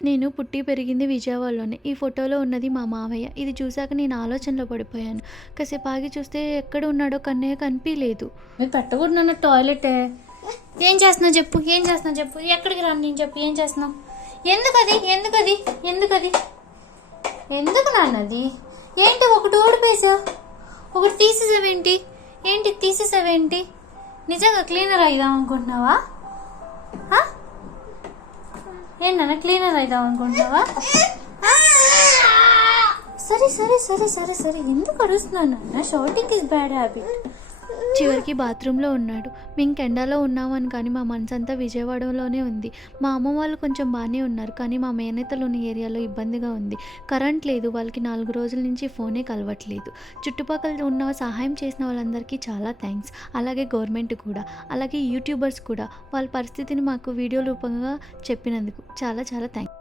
నేను పుట్టి పెరిగింది విజయవాడలోనే. ఈ ఫోటోలో ఉన్నది మా మావయ్య. ఇది చూసాక నేను ఆలోచనలో పడిపోయాను. కాసేపు ఆగి చూస్తే ఎక్కడ ఉన్నాడో కన్నయ్య కనిపియలేదు. మీరు పెట్టకూడదు నాన్న టాయిలెటే. ఏం చేస్తున్నావు చెప్పు, ఏం చేస్తున్నావు చెప్పు, ఎక్కడికి రాను నేను చెప్పు, ఏం చేస్తున్నావు? ఎందుకది ఎందుకది ఎందుకది ఎందుకు నాన్నది? ఏంటి ఒకటి ఓడిపేసావు, ఒకటి తీసేసావేంటి? ఏంటి తీసేసావేంటి? నిజంగా క్లీనర్ అయిదాం అనుకుంటున్నావా? ఏంటన్నా క్లీనర్ అయిదాం అనుకుంటున్నావా? సరే సరే సరే సరే సరే ఎందుకు అడుగుతున్నాను నాన్న? Shorting is bad habit. చివరికి బాత్రూంలో ఉన్నాడు. మేము కెండాలో ఉన్నామని కానీ మా మనసంతా విజయవాడలోనే ఉంది. మా అమ్మ వాళ్ళు కొంచెం బాగానే ఉన్నారు, కానీ మా మేనత్తలు ఉన్న ఏరియాలో ఇబ్బందిగా ఉంది. కరెంట్ లేదు, వాళ్ళకి 4 రోజుల నుంచి ఫోనే కలవట్లేదు. చుట్టుపక్కల ఉన్న సహాయం చేసిన వాళ్ళందరికీ చాలా థ్యాంక్స్. అలాగే గవర్నమెంట్ కూడా, అలాగే యూట్యూబర్స్ కూడా వాళ్ళ పరిస్థితిని మాకు వీడియో రూపంగా చెప్పినందుకు చాలా చాలా థ్యాంక్స్.